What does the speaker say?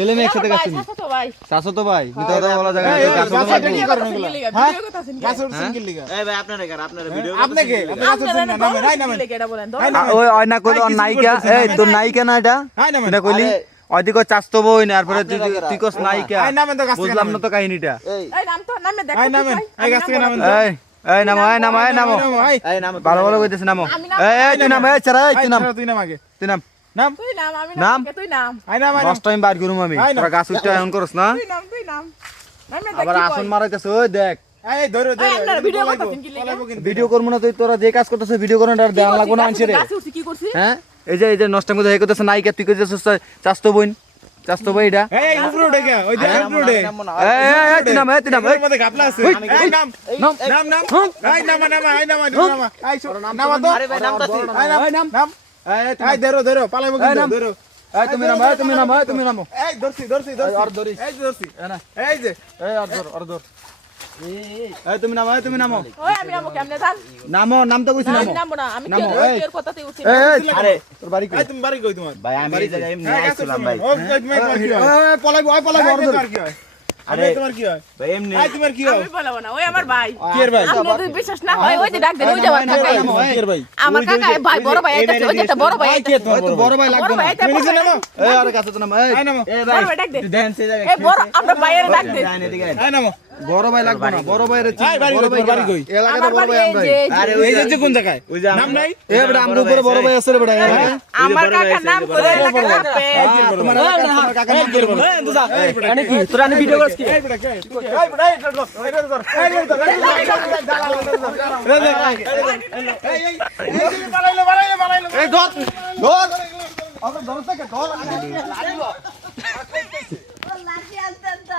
ছেলে মেয়ে একসাথে গাছ চিনি চাচো তো ভাই। মিথ্যা কথা বলা যায় না, এই, এই, চাচো তো গাছ ভাই। কি করেন এগুলা? হ্যাঁ গাছ উঠছেন লিগা? এই ভাই আপনারা কার? আপনারা ভিডিও আপনি কে? আপনি গাছ উঠছেন না, নামেন, বলেন? তো এই আ, নামেন। ওই ওই না কইলো ভাই, নায়িকা এই না, নায়িকা না এটা? এই নামেন। এটা কইলি? আরে। ওইদিক চাস্তো না তারপরে তুই আপনারা কারা? তুই কস নায়িকা। এই নামেন তো গাছ বুঝলাম না তো কাহিনীটা। এই। এই নাম তো নামে দেখো এই নামেন, এই গাছ থেকে নামেন। এই এই নামো এই নামো এই নামো। এই, এই ভালো ভালো কইতেছ নামো। এই এই তুই নাম এই ছাড়া তুই নাম। তুই নাম আগে। তুই নাম। নাম? তুই নাম আমি নাম? নাম তুই নাম এই নাম, এই নাম। দশ টাইম বার করুম আমি তোরা গাছ উঠতে এমন করস না তুই নাম তুই নাম আবার আসন মারাইতেছ ওই দেখ এই, ধরো, ধরো, ভিডিও পলাইবো, কি লিগা? ভিডিও করব না তুই তোরা যে কাজ করতেছ ভিডিও করে না দেওয়া লাগবো না আনছে রে কি করছি হ্যাঁ এই যে এই যে নষ্ট করে হেই করতেছ নায়িকা তুই কইতেছিস চাস্তো বইন চাস্তো বই এটা এই, উপরে উঠে গে, ওই যে উপরে উঠে। এই এই এই নাম এই তুই নাম এই মধ্যে ঘাপলা আছে। নাম, নাম নাম, নাম। নামা, নামা, এই নামা, তুমি নামা। এই, শো, নামা তো। আরে ভাই নামটা এই, নাম, নাম। নাম। এই ধরো, ধরো, পালাইবো কিন্তু, ধরো। এই তুমি নাম এই তুমি নাম এই তুমি নামো এই, ধরছি, ধরছি, ধরছি। আর ধরিস। এই ধরছি। না এই যে। এই আর ধর আর ধর এই তুমি নামো এই তুমি নামো ওই আমি নামো কেমনে জান নামো নাম তো কইছি না, নামো না আমি নামো, কেউ এই। উঠছি এই এই আরে তোর বাড়ি কই তুমি বাড়ি কই তোমার? ভাই আমি এই জায়গায় এমনি আইছিলাম ভাই না। ও, এই, তোমার- তোমার কি হয়? এই পলাইবো ওই পলাইবো আর ধর তোমার কি হয়? আরে তোমার কি হয়? ভাই এমনি এই, তোমার কি হয়? আমি বলব না ওই আমার ভাই কি ভাই? আপনার যদি বিশ্বাস না হয় ওই যে ডাক দেন ওই যে আমার কাকা কি ভাই? আমার কাকা ভাই বড় ভাই আইতাছে ওই যে একটা বড় ভাই তোমার ওই তো বড় ভাই? লাগবে না তুমি নিচে নামো। এই আরে কাছে তো নাম এই এই, নামো। এই ভাই ডাক দে দেন সেই জায়গায় এই বড় আমরা ভাইয়ের ডাক দে যান এদিকে আইন। এই, নামো। বড় ভাই লাগবে না বড় ভাইয়ের এই, বাড়ি কই, বাড়ি কই? এলাকাতে বড় ভাই আমরা আরে এই যে- কোন জায়গায়? ওই যে নাম নাই? এ বেটা আমগো উপরে বড় ভাই আছে রে আমার বড় ভাই কাকা নাম করে বড় ভাই। তোমার কাকা নাম কি বড় এই, দুদা, এই, বেটা, মানে কি এই, তোরা ভিডিও করছিস কি এই, কে? এই, বেটা, এই, ধর, ধর, এই, ধর, এই, ধর, এই, ধর, এই, এই, এই, এই, এই, পালাইলো, পালাইলো, পালাইলো। এই ধর ধর ধর ধর থেকে ধর লাঠি আনতে আনতে